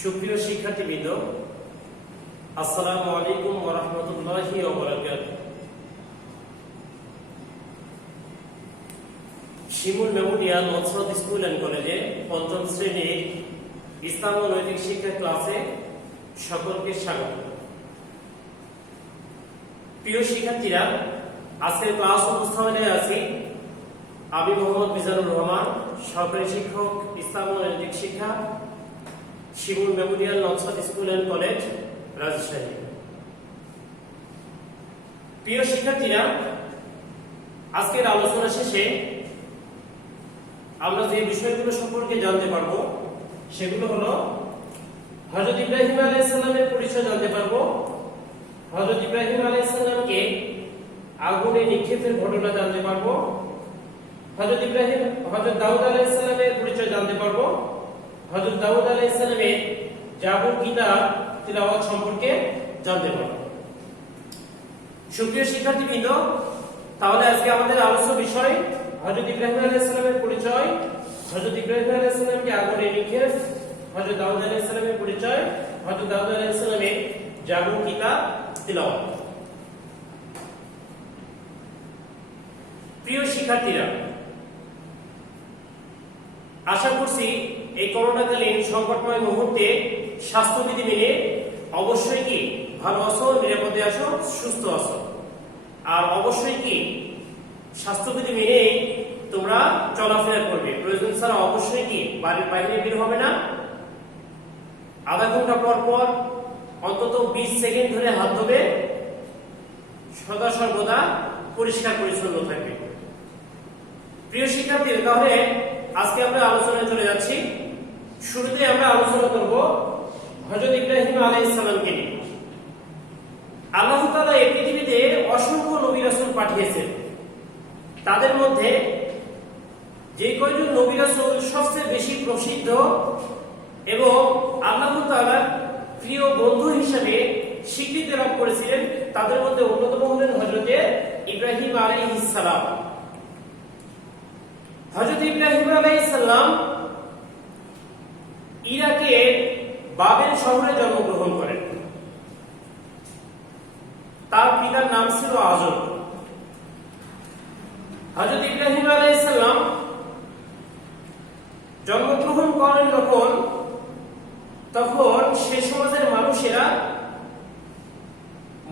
সুপ্রিয় শিক্ষার্থীবৃন্দ, আসসালামু আলাইকুম ওয়া রাহমাতুল্লাহি ওয়া বারাকাতুহু। শিমুল মেমোরিয়াল নজরত স্কুল এন্ড কলেজে পঞ্চম শ্রেণীর ইসলাম ও নৈতিক শিক্ষা ক্লাসে সকলকে স্বাগত। প্রিয় শিক্ষার্থীরা, আজকের ক্লাস উপস্থাপনে আছি আমি মোহাম্মদ মিজানুর রহমান, সহকারী শিক্ষক, ইসলাম ও নৈতিক শিক্ষা, Shimul memorial Nazrat school and college, Rajshahi. প্রিয় শিক্ষার্থীরা, আজকের আলোচনা শেষে আমরা যে বিষয়গুলো সম্পর্কে জানতে পারবো সেগুলো হলো হযরত ইব্রাহিম আলাইহিস সালামের পরিচয় জানতে পারবো, হযরত ইব্রাহিম আলাইহিস সালামকে আগুনে নিক্ষেপের ঘটনা জানতে পারবো, হযরত দাউদ আলাইহিস সালামের পরিচয় জানতে পারবো, হযরত দাউদ আলাইহিস সালামের জাবুর কিতাব তিলাওয়াত সম্পর্কে জানতে পারবো। সুপ্রিয় শিক্ষার্থীবৃন্দ, তাহলে আজকে আমাদের আলোচ্য বিষয় হযরত ইব্রাহিম আলাইহিস সালামের পরিচয়, হযরত ইব্রাহিম আলাইহিস সালামকে আগুনে নিক্ষেপ, হযরত দাউদ আলাইহিস সালামের পরিচয়, হযরত দাউদ আলাইহিস সালামের জাবুর কিতাব তিলাওয়াত। প্রিয় শিক্ষার্থীরা, আশা করছি এই করোনাকালীন সংকটময় মুহূর্তে স্বাস্থ্যবিধি মেনে অবশ্যই কি ভালো আছো, নিরাপদে আছো, সুস্থ আছো। আর অবশ্যই কি স্বাস্থ্যবিধি মেনে তোমরা চলাফেরা করবে। প্রয়োজন ছাড়া অবশ্যই কি বাড়ির বাইরে বের হবে না। আধা ঘন্টা পর পর অন্তত 20 সেকেন্ড ধরে হাত ধোবে, সদা সর্বদা পরিষ্কার পরিচ্ছন্ন থাকবে। প্রিয় শিক্ষার্থীরা, তাহলে আজকে আমরা আলোচনায় চলে যাচ্ছি। শুরুতে আমরা আলোচনা করব হযরত ইব্রাহিম আলাইহিস সালামকে নিয়ে। আল্লাহ তাআলা এই পৃথিবীতে অসংখ্য নবী রাসূল পাঠিয়েছেন। তাদের মধ্যে যে কয়জন নবী রাসূল সবচেয়ে বেশি প্রসিদ্ধ এবং আল্লাহ তাআলার প্রিয় বন্ধু হিসেবে স্বীকৃতি লাভ করেছিলেন, তাদের মধ্যে অন্যতম হলেন হযরত ইব্রাহিম আলাইহিস সালাম। হযরত ইব্রাহিম আলাইহিস সালাম ইরাকের বাবেল শহরে জন্মগ্রহণ করেন। তার পিতার নাম ছিল আজর। হযরত ইব্রাহিম আলাইহিস সালাম জন্মগ্রহণ করেন তখন সে সমাজের মানুষেরা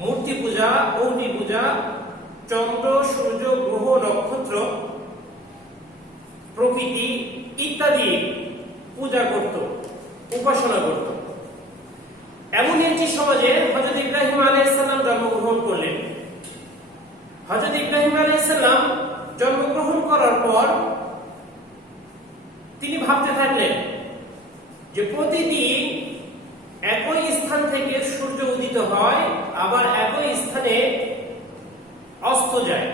মূর্তি পূজা, অগ্নি পূজা, চন্দ্র, সূর্য, গ্রহ, নক্ষত্র, প্রকৃতি ইত্যাদি পূজা করত, উপাসনা করত। এমন একটি সমাজে হযরত ইব্রাহিম আলাইহিস সালাম জন্মগ্রহণ করলেন। হযরত ইব্রাহিম আলাইহিস সালাম জন্মগ্রহণ করার পর তিনি ভাবতে থাকলেন যে প্রতিদিন একই স্থান থেকে সূর্য উদিত হয়, আবার একই স্থানে অস্ত যায়।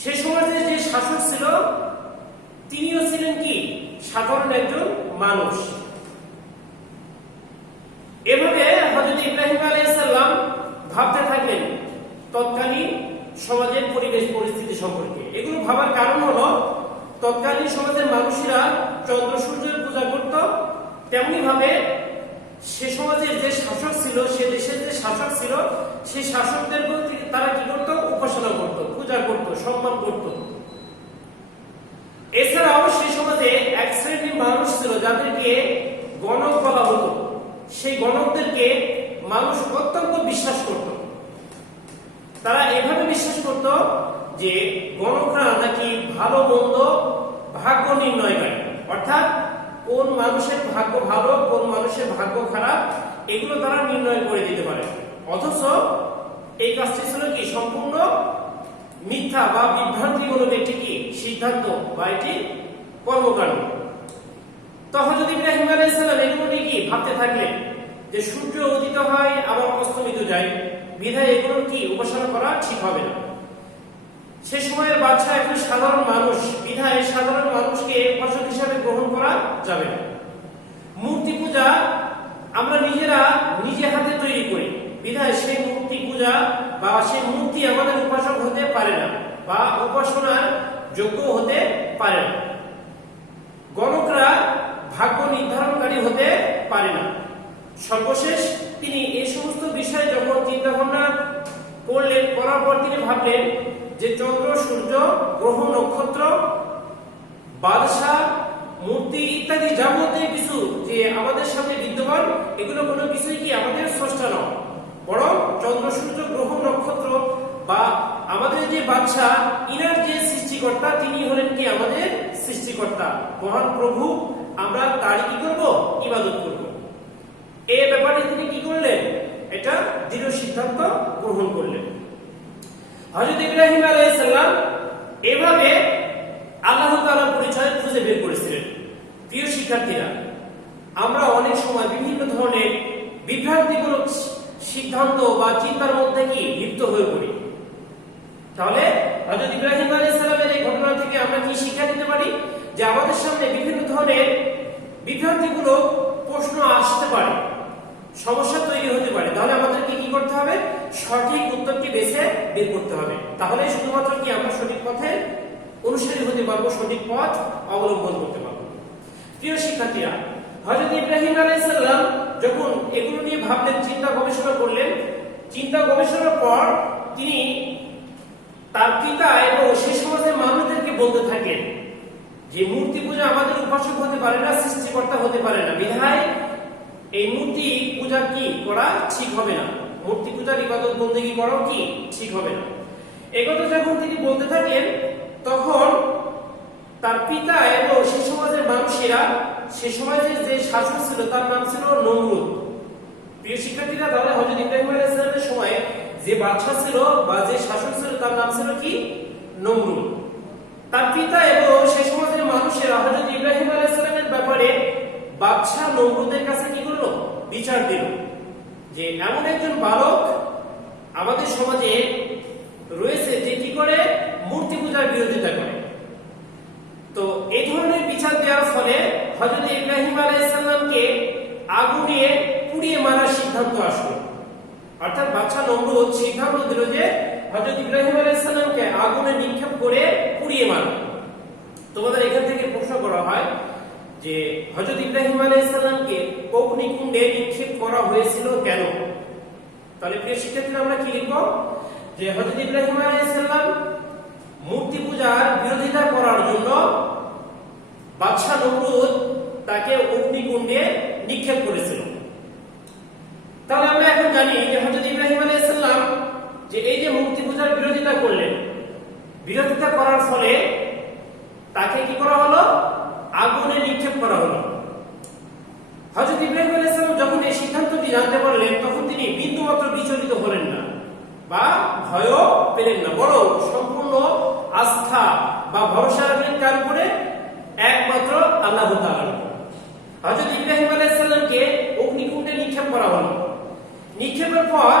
সে সমাজে যে শাসক ছিল তিনিও ছিলেন কি সাধারণ একজন মানুষ। এভাবে হযরত ইব্রাহিম আলাইহিস সালাম ভাবতে থাকলেন তৎকালীন সমাজের পরিবেশ পরিস্থিতি সম্পর্কে। এগুলো ভাবার কারণ হলো তৎকালীন সমাজের মানুষেরা চন্দ্র সূর্যের পূজা করত, তেমনি ভাবে সে সমাজের যে শাসক ছিল, সে দেশের যে শাসক ছিল, সেই শাসকদের তারা কি করত? উপাসনা করত, পূজা করত, সম্মান করত। এছাড়াও সেই সমাজে এক শ্রেণীর মানুষ ছিল যাদেরকে গণক বলা হতো। সেই গণকদেরকে মানুষ অত্যন্ত বিশ্বাস করত। তারা এভাবে বিশ্বাস করত যে গণকরা নাকি ভালো মন্দ ভাগ্য নির্ণয় করে, অর্থাৎ কোন মানুষের ভাগ্য ভালো, কোন মানুষের ভাগ্য খারাপ, এগুলো তারা নির্ণয় করে দিতে পারে। অথচ এই কাজটি ছিল কি সম্পূর্ণ মিথ্যা বা বিভ্রান্তিমূলক একটি কি সিদ্ধান্ত বা একটি কর্মকাণ্ড। তো হযরত ইব্রাহিম আলাইহিস সালাম এগুলো নিয়ে কি ভাবতে থাকলেন যে সূর্য উদিত হয় আবার অস্তমিত যায়, বিধায় এগুলোর কি উপাসনা করা ঠিক হবে না। সে সময়ের বাদশা একজন সাধারণ মানুষ, বিধায় সাধারণ মানুষকে উপাসক হিসাবে গ্রহণ করা যাবে না। মূর্তি পূজা আমরা নিজেরা নিজে হাতে তৈরি করি, বিধায় সেই মূর্তি পূজা বা সেই মূর্তি আমাদের উপাসক হতে পারে না বা উপাসনার যোগ্য হতে পারে না। গণক হতে পারে না। সর্বশেষ তিনি এই সমস্ত বিষয়ে যখন চিন্তা ভাবনা করলেন, করার পর তিনি ভাবলেন যে চন্দ্র, সূর্য, গ্রহ, নক্ষত্র, বাদশা, মূর্তি ইত্যাদি যাবতীয় কিছু যে আমাদের সামনে বিদ্যমান, এগুলো কোনো কিছুই কি আমাদের স্রষ্টা নয়, বরং চন্দ্র, সূর্য, গ্রহ, নক্ষত্র বা আমাদের যে বাদশা, ইনার যে সৃষ্টিকর্তা, তিনি হলেন কি আমাদের সৃষ্টিকর্তা, মহান প্রভু। আমরা তারই কি করব? ইবাদত করব। এই ব্যাপারে তিনি কি করলেন? এটা দৃঢ় সিদ্ধান্ত গ্রহণ করলেন। হযরত ইব্রাহিম আলাইহিস সালাম এভাবে আল্লাহ তাআলার পরিচয় খুঁজে বের করেছিলেন। প্রিয় শিক্ষার্থীরা, আমরা অনেক সময় বিভিন্ন ধরনের বিভ্রান্তিমূলক সিদ্ধান্ত বা চিন্তার মধ্যে কি লিপ্ত হয়ে পড়ি। তাহলে হযরত ইব্রাহিম আলাইহিস সালামের এই ঘটনা থেকে আমরা কি শিক্ষা নিতে পারি? যে আমাদের সামনে বিভিন্ন ধরনের বিভ্রান্তিমূলক প্রশ্ন আসতে পারে, সমস্যা তৈরি হতে পারে। তাহলে আমাদেরকে কি করতে হবে? সঠিক উত্তরটি বেছে বের করতে হবে। তাহলে শুধুমাত্র কি আমরা সঠিক পথে অনুসারী হতে পারবো, সঠিক পথ অবলম্বন করতে পারবো। প্রিয় শিক্ষার্থীরা, হযরত ইব্রাহিম আলাইহিস সালাম যখন এগুলো নিয়ে ভাবলেন, চিন্তা গবেষণা করলেন, চিন্তা গবেষণার পর তিনি তার পিতা এবং সেই সমাজের মানুষদেরকে বলতে থাকেন যে মূর্তি পূজা আমাদের উপাসক হতে পারে না, সৃষ্টিকর্তা হতে পারে না, বিধায় এই মূর্তি পূজা কি করা ঠিক হবে না, মূর্তি পূজার ইবাদত বন্দেগী করাও কি ঠিক হবে না। এই কথা যখন তিনি বলতে থাকেন, তখন তার পিতা এবং সে সমাজের মানুষেরা, সে সমাজের যে শাসক ছিল তার নাম ছিল নমরুদ। প্রিয় শিক্ষার্থীরা, তাহলে হযরত ইব্রাহিম আলাইহিস সালামের সময় যে বাদশা ছিল বা যে শাসক ছিল তার নাম ছিল কি? নমরুদ। তার পিতা এবং সে সমাজের মানুষেরা হযরত ইব্রাহিম আলাইহিস সালামের ব্যাপারে বাদশা নমরুদের কাছে কি করলো? বিচার দিল যে এমন একজন বালক আমাদের সমাজে রয়েছে যে কি করে? মূর্তি পূজার বিরোধিতা করে। তো এই ধরনের বিচার দেওয়ার ফলে হযরত ইব্রাহিম আলাইহিস সালামকে আগুনে পুড়িয়ে মারার সিদ্ধান্ত আসলো। অর্থাৎ বাদশা নমরুদ সিদ্ধান্ত দিল যে হযরত ইব্রাহিম আলাইহিস সালামকে আগুনে নিক্ষেপ করে পুড়িয়ে মারবে। তোমাদের এখান থেকে প্রশ্ন করা হয় যে হযরত ইব্রাহিম আলাইহিস সালামকে অগ্নিকুণ্ডে নিক্ষেপ করা হয়েছিল কেন? তাহলে প্রিয় শিক্ষার্থীরা, আমরা কি লিখব? যে হযরত ইব্রাহিম আলাইহিস সালাম মূর্তি পূজার বিরোধিতা করার জন্য বাদশা নমরুদ তাকে অগ্নিকুণ্ডে নিক্ষেপ করেছিল। তাহলে আমরা এখন জানি যে হযরত ইব্রাহিম আলাইহিস সালাম যে এই যে মূর্তি পূজার বিরোধিতা করলেন, বিরোধিতা করার ফলে তাকে কি করা হলো? আগুনে নিক্ষেপ করা হলো। হযরত ইব্রাহিম আলাইহিস সালাম যখন এই সিদ্ধান্তটি জানতে পারলেন, তখন তিনি বিন্দুমাত্র বিচলিত হলেন না বা ভয়ও পেলেন না, বরং সম্পূর্ণ আস্থা বা ভরসা রাখলেন কার উপরে? একমাত্র আল্লাহ তাআলার উপর। হযরত ইব্রাহিম আলাইহিস সালামকে অগ্নিকুণ্ডে নিক্ষেপ করা হলো। নিক্ষেপের পর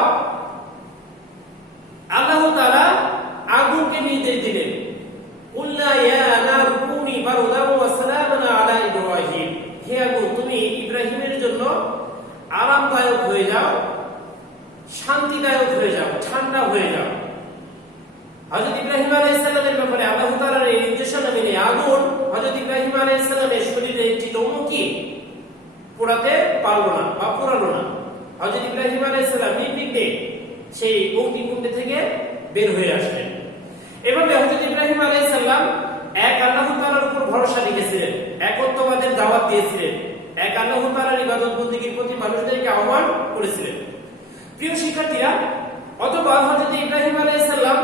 আল্লাহ তাআলা আগুনকে নির্দেশ দিলেন, কুল্লা ইয়া নার কুনি বারদান ওয়া সালামান আলা ইব্রাহিম, হে আগুন তুমি ইব্রাহিমের জন্য আরামদায়ক হয়ে যাও, শান্তিদায়ক হয়ে যাও, ঠান্ডা হয়ে যাও। হযরত ইব্রাহিম আলাইহিস সালামের ব্যাপারে আল্লাহ তাআলার এই নির্দেশনা মেনে আগুন হযরত ইব্রাহিম আলাইহিস সালামের শরীরে একটি লোমও কি পোড়াতে পারলো না বা পোড়ালো না। হযরত ইব্রাহিম আলাইহিস সালাম নির্বিঘ্নে সেই অগ্নিকুণ্ড থেকে বের হয়ে আসলেন। এভাবে হযরত ইব্রাহিম আলাইহিস সালাম এক আল্লাহ তাআলার উপর ভরসা রেখেছিলেন, একত্ববাদের দাওয়াত দিয়েছিলেন, এক আল্লাহ তাআলার ইবাদত বন্দেগীর প্রতি মানুষদেরকে আহ্বান করেছিলেন। প্রিয় শিক্ষার্থীরা, অতঃপর হযরত ইব্রাহিম আলাইহিস সালাম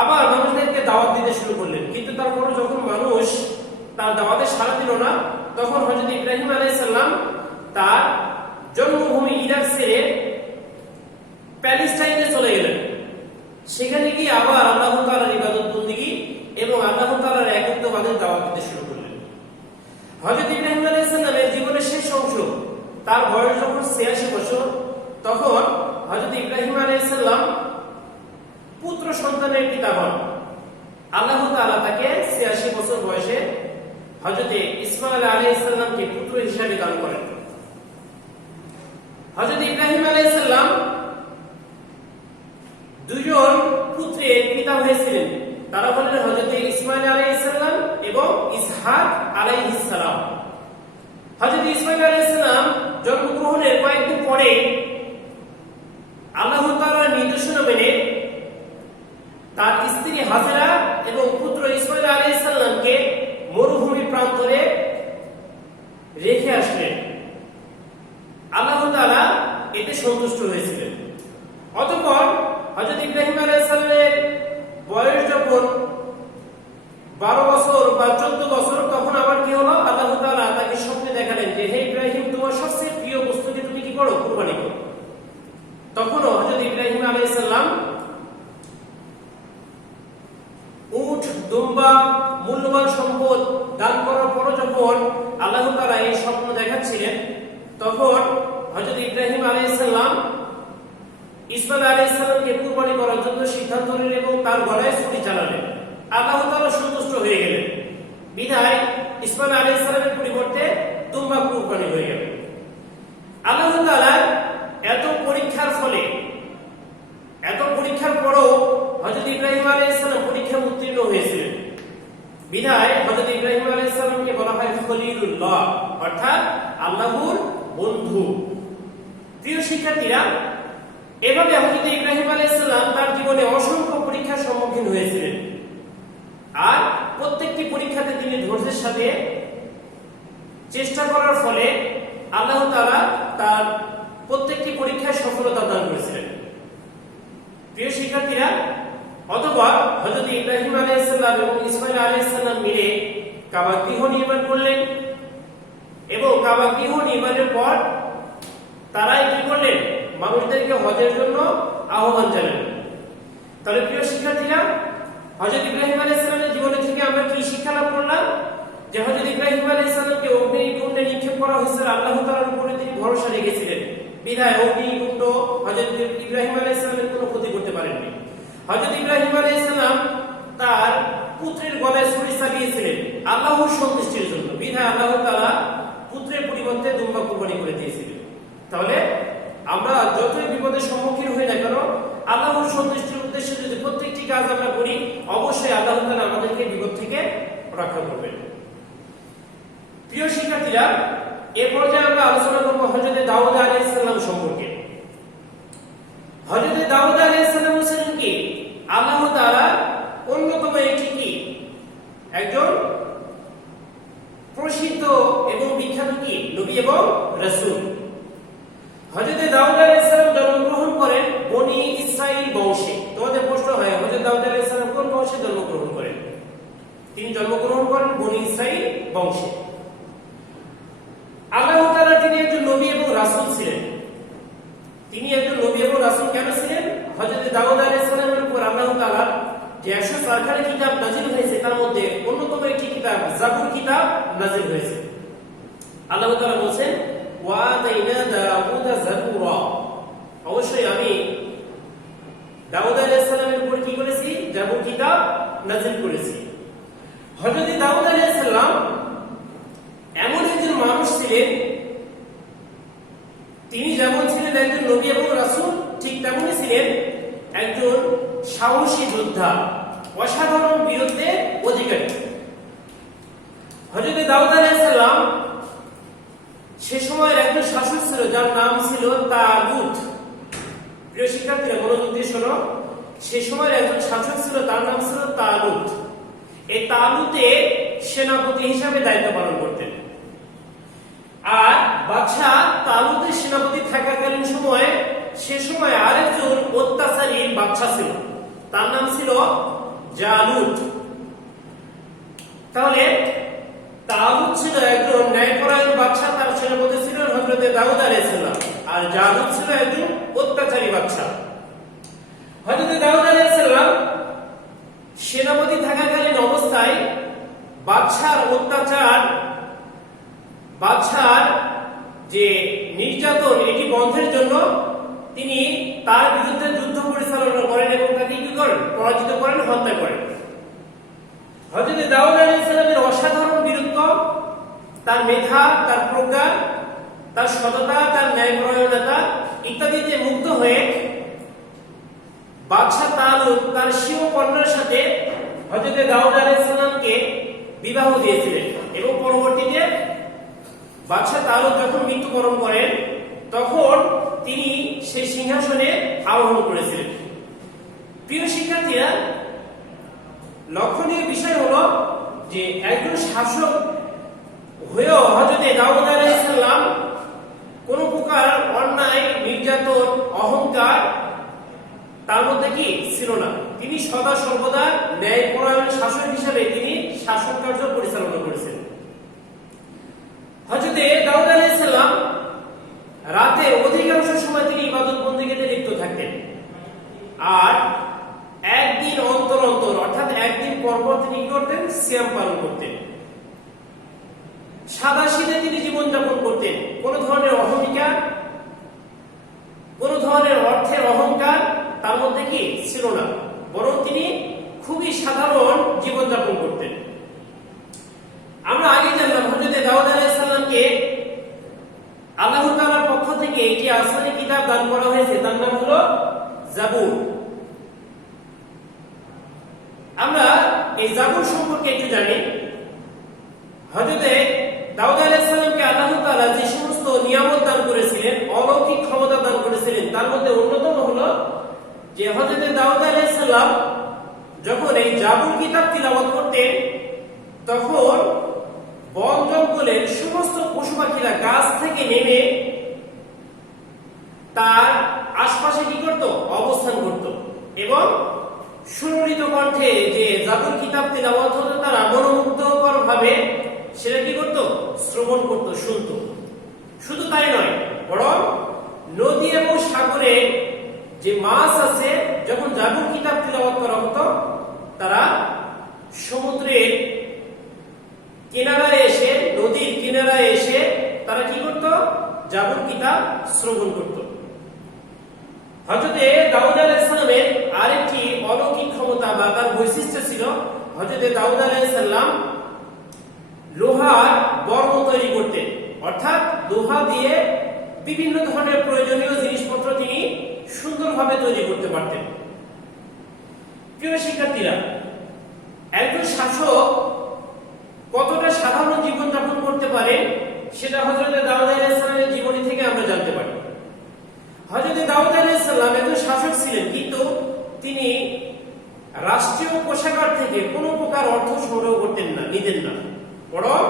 আবার মানুষদেরকে দাওয়াত দিতে শুরু করলেন, কিন্তু তারপর যখন মানুষ তার দাওয়াতে সাড়া দিল না, তখন হযরত ইব্রাহিম আলাইহিস সালাম তার জন্মভূমি ইরাক ছেড়ে প্যালেস্টাইনে চলে গেলেন। সেখানে গিয়ে আবার আল্লাহ তাআলার ইবাদত বন্দেগী এবং আল্লাহ তাআলার একত্ববাদের দাওয়াত দিতে শুরু করলেন। হযরত ইব্রাহিম আলাইহিস সালামের জীবনের শেষ অংশ, তার বয়স যখন ৮৬ বছর, তখন হযরত ইব্রাহিম আলাইহিস সালাম পুত্র সন্তানের পিতা হন। আল্লাহ তাআলা তাকে ৮৬ বছর বয়সে হযরত ইসমাঈল আলাইহিস সালামকে পুত্র হিসেবে দান করেন। হযরত ইব্রাহিম আলাইহিস সালাম দুইজন পুত্রের পিতা হয়েছিলেন, তারা হলেন হযরত ইসমাঈল আলাইহিস সালাম এবং ইসহাক আলাইহিস সালাম। হযরত ইসমাঈল আলাইহিস সালাম জন্মগ্রহণের কয়েকদিন পরে আল্লাহ তাআলার নির্দেশনা মেনে তার স্ত্রী হাজেরা এবং পুত্র ইসমাঈল আলাইহিস সালামকে মরুভূমি প্রান্তরে রেখে আসলেন। আল্লাহ তাআলা এতে সন্তুষ্ট হয়েছিলেন। অতঃপর হযরত ইব্রাহিম আলাইহিস সালামের বয়স যখন 12 বছর বা 14 বছর, তখন আবার কি হলো, আল্লাহ তাআলা তাকে স্বপ্নে দেখালেন যে হে ইব্রাহিম, তোমার সবচেয়ে প্রিয় বস্তুকে তুমি কি করো, কুরবানি করো। তখনও হযরত ইব্রাহিম আলাইহিস সালাম উট, দুম্বা, মূল্যবান সম্পদ দান করার পর যখন আল্লাহ তাআলা এই স্বপ্ন দেখাচ্ছিলেন, তখন হযরত ইব্রাহিম আলাইহিস সালাম ইসমাঈল আলাইহিস সালামকে কুরবানি করার জন্য সিদ্ধান্ত নিলেন এবং তার গলায় ছুরি চালালেন। আল্লাহ তাআলা সন্তুষ্ট হয়ে গেলেন, বিধায় ইসমাঈল আলাইহিস সালামের পরিবর্তে দুম্বা কুরবানি হয়ে গেল। আল্লাহ তাআলা এত পরীক্ষার ফলে, এত পরীক্ষার পরও হযরত ইব্রাহিম আলাইহিস সালাম পরীক্ষায় উত্তীর্ণ হয়েছিলেন, বিধায় হযরত ইব্রাহিম আলাইহিস সালামকে বলা হয় খলিলুল্লাহ, অর্থাৎ আল্লাহর বন্ধু। প্রিয় শিক্ষার্থীরা, এভাবে হযরত ইব্রাহিম আলাইহিস সালাম তার জীবনে অসংখ্য পরীক্ষার সম্মুখীন হয়েছিলেন, আর প্রত্যেকটি পরীক্ষাতে তিনি ধৈর্যের সাথে চেষ্টা করার ফলে আল্লাহ তাআলা তার প্রত্যেকটি পরীক্ষায় সফলতা দান করেছিলেন। প্রিয় শিক্ষার্থীরা, অতঃপর হযরত ইব্রাহিম আলাইহিস সালাম এবং ইসমাঈল আলাইহিস সালাম মিলে কাবা গৃহ নির্মাণ করলেন এবং কাবা গৃহ নির্মাণের পর তারাই কি করলেন, মানুষদেরকে হজের জন্য আহ্বান জানালেন। তাহলে প্রিয় শিক্ষার্থীরা, হযরত ইব্রাহিম আলাইহিস সালামের জীবনে থেকে আমরা কি শিক্ষা লাভ করলাম? যে হযরত ইব্রাহিম আলাইহিস সালামকে অগ্নিকুণ্ডে নিক্ষেপ করা হয়েছিল, আল্লাহ তাআলার উপরে তিনি ভরসা রেখেছিলেন, বিধায় অগ্নিকুণ্ড হযরত ইব্রাহিম আলাইহিস সালামের কোনো ক্ষতি করতে পারেননি। হযরত ইব্রাহিম আলাইহিস সালাম তার পুত্রের গলায় ছুরি চালিয়েছিলেন আল্লাহর সন্তুষ্টির জন্য, বিধায় আল্লাহ তাআলা পুত্রের পরিবর্তে দুম্বা কুরবানি করে দিয়েছিলেন। তাহলে আমরা যতই বিপদের সম্মুখীন হই না কেন, আল্লাহর সন্তুষ্টির উদ্দেশ্যে যদি প্রত্যেকটি কাজ আমরা করি, অবশ্যই আল্লাহ তাআলা আমাদেরকে বিপদ থেকে রক্ষা করবেন। প্রিয় শিক্ষার্থীরা, এই পর্যায়ে আমরা আলোচনা করব হযরত দাউদ আলাইহিস সালাম সম্পর্কে। হযরত দাউদ আলাইহিস সালাম ছিলেন কি আল্লাহ তাআলা অন্যতম একটি কি একজন প্রসিদ্ধ এবং বিখ্যাত কি নবী এবং রাসূল। হযরত দাউদ আলাইহিস সালাম জন্মগ্রহণ করেন বনি ইসরাইল বংশে। তোমাদের প্রশ্ন হয়, হযরত দাউদ আলাইহিস সালাম কোন বংশে জন্মগ্রহণ করেন? তিনি জন্মগ্রহণ করেন বনি ইসরাইল বংশে। আল্লাহ তাআলা তিনি একজন নবী এবং রাসূল ছিলেন। তিনি একজন নবী এবং রাসূল কেন ছিলেন? হযরত দাউদ আলাইহিস সালামের উপর আল্লাহ তাআলা যে 104 কিতাব নাযিল হয়েছে, তার মধ্যে অন্যতম একটি কিতাব জাবুর কিতাব নাযিল হয়েছে। আল্লাহ তাআলা বলেন, ওয়া আতাইনা দাউদা জাবুরা, অবশ্যই আমি দাউদ আলাইহিস সালামের উপর কি করেছি? জাবুর কিতাব নাযিল করেছি। হযরত দাউদ আলাইহিস সালাম এমন একজন মানুষ ছিলেন, তিনি যেমন ছিলেন একজন নবী এবং রাসূল, ঠিক তেমনই ছিলেন একজন সাহসী যোদ্ধা, অসাধারণ বীরত্বের অধিকারী। হযরত দাউদ আলাইহিস সালাম সে সময়ের একজন শাসক ছিল, যার নাম ছিল তালুত। প্রিয় শিক্ষার্থীরা, মনোযোগ দিয়ে শোনো, সে সময়ের একজন শাসক ছিল, তার নাম ছিল তালুত। এই তালুতে সেনাপতি হিসাবে দায়িত্ব পালন করতেন। আর বাদশা তালুতের সেনাপতি থাকাকালীন সময়ে সে সময় আরেকজন অত্যাচারী বাদশা ছিল, তার নাম ছিল জালুত। তাহলে তালুত ছিল একজন ন্যায়পরায়ণ বাদশা, তার সেনাপতি ছিল হযরত দাউদ আলাইহিস সালাম, আর জালুত ছিল একজন অত্যাচারী বাদশা। হযরত দাউদ আলাইহিস সালাম সেনাপতি থাকাকালীন অবস্থায় বাদশার অত্যাচার, বাদশার যে নির্যাতন, এটি বন্ধের জন্য তিনি তার বিরুদ্ধে যুদ্ধ পরিচালনা করেন এবং তাকে কি করেন? পরাজিত করেন, হত্যা করেন। হযরত দাউদ আলাইহিস সালামের অসাধারণ বীরত্ব, তার মেধা, তার প্রজ্ঞা, তার সততা, তার ন্যায়পরায়ণতা ইত্যাদিতে মুগ্ধ হয়ে বাদশা তালুত তার স্বীয় কন্যার সাথে হযরত দাউদ আলাইহিস সালামকে বিবাহ দিয়েছিলেন এবং পরবর্তীতে বাদশা তালুত যখন মৃত্যুবরণ করেন, তখন তিনি সেই সিংহাসনে আরোহণ করেছিলেন। প্রিয় শিক্ষার্থীরা, লক্ষণীয় বিষয় হলো যে একজন শাসক হয়েও হযরত দাউদ আলাইহিস সালাম কোন প্রকার অন্যায়, নির্যাতন, অহংকার তার মধ্যে কি ছিল না। তিনি সদা সর্বদা ন্যায়পরায়ণ শাসক হিসেবে তিনি শাসন কার্য পরিচালনা করেছেন। হযরত দাউদ আলাইহিস সালাম রাতের অধিকাংশ সময় তিনি ইবাদত বন্দেগীতে লিপ্ত থাকতেন, আর একদিন অন্তর অন্তর অর্থাৎ একদিন পর পর তিনি কি করতেন? সিয়াম পালন করতেন। সাদাসিধে তিনি জীবনযাপন করতেন। কোন ধরনের অহমিকা, কোন ধরনের অর্থের অহংকার তার মধ্যে কি ছিল না, বরং তিনি খুবই সাধারণ জীবনযাপন করতেন। আমরা আগে জানলাম হযরত দাউদ আলাইহিস সালামকে আল্লাহ তাআলার পক্ষ থেকে একটি আসমানী কিতাব দান করা হয়েছে, তার নাম হলো জাবুর। আমরা এই জাবুর সম্পর্কে একটু জানি। হযরত দাউদ আলাইহিস সালামকে আল্লাহ তাআলা যে সমস্ত নিয়ামত দান করেছিলেন, অলৌকিক ক্ষমতা দান করেছিলেন, তার মধ্যে অন্যতম হলো যে হযরত দাউদ আলাইহিস সালাম যখন এই জাবুর কিতাব তিলাওয়াত করতেন, তখন বন জঙ্গলের সমস্ত পশু পাখিরা গাছ থেকে নেমে তার আশপাশে কি করত? অবস্থান করত, এবং সুললিত কণ্ঠে যে জাবুর কিতাব তিলাওয়াত হতো তারা মনোমুগ্ধকর ভাবে সেটা কি করত? শ্রবণ করত, শুনত। শুধু তাই নয়, বরং নদী এবং সাগরে যে মাছ আছে, যখন জাবুর কিতাব তিলাওয়াত করা হতো, তারা সমুদ্রের কিনারায় এসে, নদীর কিনারায় এসে তারা কি করত? জাবুর কিতাব শ্রবণ করত। হযরত দাউদ আলাইহিস সালামের আরেকটি অলৌকিক ক্ষমতা বা তার বৈশিষ্ট্য ছিল, হযরত দাউদ আলাইহিস সালাম লোহার বর্ম তৈরি করতেন, অর্থাৎ লোহা দিয়ে বিভিন্ন ধরনের প্রয়োজনীয় জিনিসপত্র তিনি সুন্দরভাবে তৈরি করতে পারতেন। প্রিয় শিক্ষার্থীরা, একজন শাসক কতটা সাধারণ জীবন যাপন করতে পারে সেটা হযরত দাউদ আলাইহিস সালামের জীবনী থেকে আমরা জানতে পারি। হযরত দাউদ আলাইহিস সালাম একজন শাসক ছিলেন, কিন্তু তিনি রাষ্ট্রীয় কোষাগার থেকে কোনো প্রকার অর্থ সংগ্রহ করতেন না, নিতেন না, বরং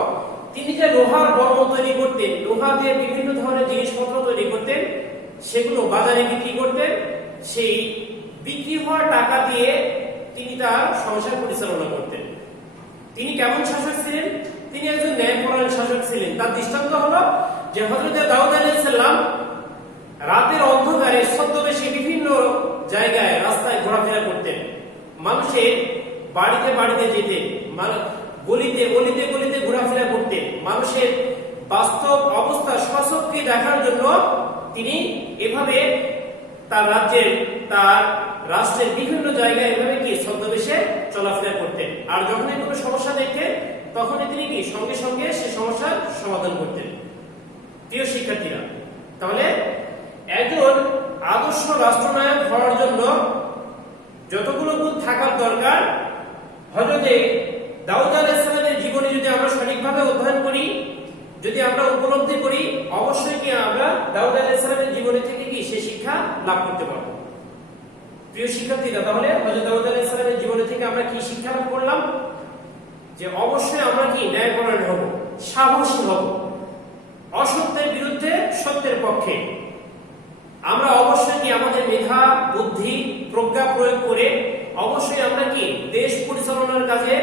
তিনি যে লোহার বর্ম তৈরি করতেন, লোহা দিয়ে বিভিন্ন ধরনের জিনিসপত্র তৈরি করতেন, সেগুলো বাজারে বিক্রি করতেন। সেই বিক্রি হওয়া টাকা দিয়ে তিনি তার সংসার পরিচালনা করতেন। তিনি কেমন শাসক ছিলেন? তিনি একজন ন্যায়পরায়ণ শাসক ছিলেন। তার দৃষ্টান্ত হলো যে হযরত দাউদ আলাইহিস সালাম রাতের অন্ধকারে ছদ্মবেশে বিভিন্ন জায়গায় রাস্তায় ঘোরাফেরা করতেন, মানুষের বাড়িতে বাড়িতে যেতেন, গলিতে গলিতে গলিতে ঘোরাফেরা করতেন, মানুষের বাস্তব অবস্থা স্বচক্ষে দেখার জন্য তিনি এভাবে তার রাষ্ট্রের বিভিন্ন জায়গায় এভাবে কি ছদ্মবেশে চলাফেরা করতেন। আর যখনই কোনো সমস্যা দেখতেন, তখনই তিনি কি সঙ্গে সঙ্গে সে সমস্যার সমাধান করতেন। প্রিয় শিক্ষার্থীরা, তাহলে একজন আদর্শ রাষ্ট্রনায়ক হওয়ার জন্য যতগুলো গুণ থাকার দরকার, হযরত দাউদ আলাইহিস সালামের জীবনী যদি আমরা সঠিকভাবে অধ্যয়ন করি, যদি আমরা উপলব্ধি করি, অবশ্যই কি আমরা দাউদ আলাইহিস সালামের জীবনী থেকে কি সেই শিক্ষা লাভ করতে পারব। প্রিয় শিক্ষার্থীরা, তাহলে হযরত দাউদ আলাইহিস সালামের জীবনী থেকে আমরা কি শিক্ষা লাভ করলাম? যে অবশ্যই আমরা কি ন্যায়পরায়ণ হব, সাহসী হব, অসত্যের বিরুদ্ধে সত্যের পক্ষে। আমরা অবশ্যই কি আমাদের মেধা, বুদ্ধি, প্রজ্ঞা প্রয়োগ করে অবশ্যই আমরা কি দেশ পরিচালনার কাজে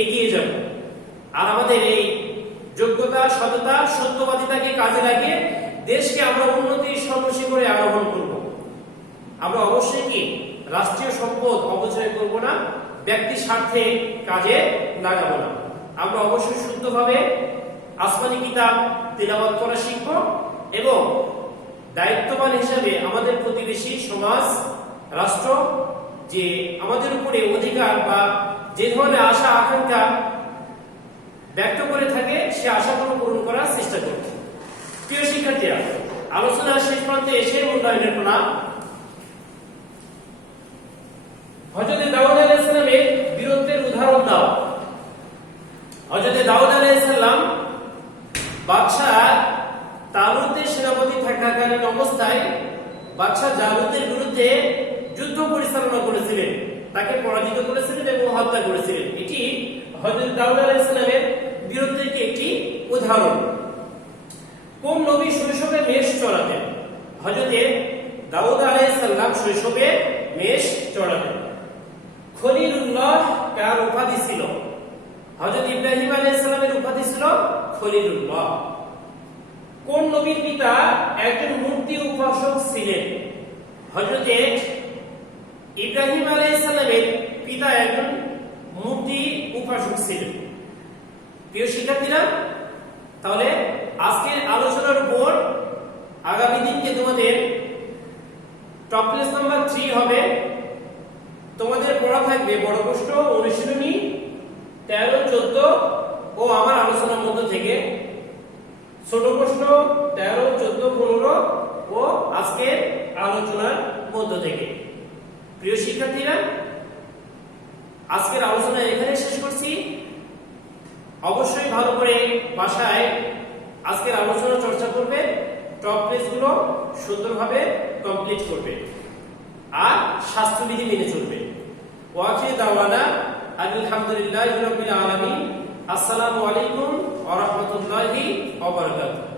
এগিয়ে যাব। আর আমাদের এই যোগ্যতা, সততা, সত্যবাদিতাকে কাজে লাগিয়ে দেশকে আমরা উন্নতির সর্বশিখরে আরোহণ করব। আমরা অবশ্যই কি রাষ্ট্রীয় সম্পদ অপচয় করব না, ব্যক্তি স্বার্থে কাজে লাগাবো না। আমরা অবশ্যই শুদ্ধভাবে আসমানি কিতাব তিলাওয়াত করা শিখব, এবং দায়িত্ববান হিসেবে আমাদের প্রতিবেশী সমাজ, রাষ্ট্র যে আমাদের উপরে অধিকার বা যে ধরনের আশা আকাঙ্ক্ষা ব্যক্ত করে থাকে, সে আশাগুলো পূরণ করার চেষ্টা করব। প্রিয় শিক্ষার্থীরা, আলোচনার শেষ প্রান্তে এসে মূল্যায়নের পালা। হযরত দাউদ আলাইহিস সালামের বীরত্বের উদাহরণ দাও। হযরত দাউদ আলাইহিস সালাম বাদশা তালুতের সেনাপতি থাকাকালীন অবস্থায় বাদশাহ জালুতের বিরুদ্ধে যুদ্ধ পরিচালনা করেছিলেন, তাকে পরাজিত করেছিলেন এবং হত্যা করেছিলেন। এটি হযরত দাউদ আলাইহিস সালামের বীরত্বের একটি উদাহরণ। কোন নবী শৈশবে মেষ চড়াতেন? হযরত দাউদ আলাইহিস সালাম শৈশবে মেষ চড়াতেন। খলিলুল্লাহ কার উপাধি ছিল? হযরত ইব্রাহিম আলাইহিস সালামের উপাধি ছিল খলিলুল্লাহ। কোন নবীর পিতা একজন মূর্তি উপাসক ছিলেন? হযরত ইব্রাহিম আলাইহিস সালামের পিতা একজন মূর্তি উপাসক ছিলেন। প্রিয় শিক্ষার্থীরা, তাহলে আজকের আলোচনার উপর আগামী দিনকে তোমাদের টপিক নাম্বার 3 হবে। তোমাদের পড়া থাকবে বড় প্রশ্ন, অনুশীলনী 13, 14 ও আমার আলোচনার মধ্যে থেকে ছোট প্রশ্ন 13, 14, 15 ও আজকের আলোচনার মধ্য থেকে। প্রিয় শিক্ষার্থীরা, আজকের আলোচনা এখানে শেষ করছি। অবশ্যই ভালো করে বাসায় আজকের আলোচনা চর্চা করবে, টপ পেজগুলো সুন্দরভাবে কমপ্লিট করবে আর স্বাস্থ্যবিধি মেনে চলবে। ওয়াখির দাওয়ানা আলহামদুলিল্লাহি রাব্বিল আলামিন। আসসালামু আলাইকুম ওয়া রাহমাতুল্লাহি ওয়া বারাকাতুহু।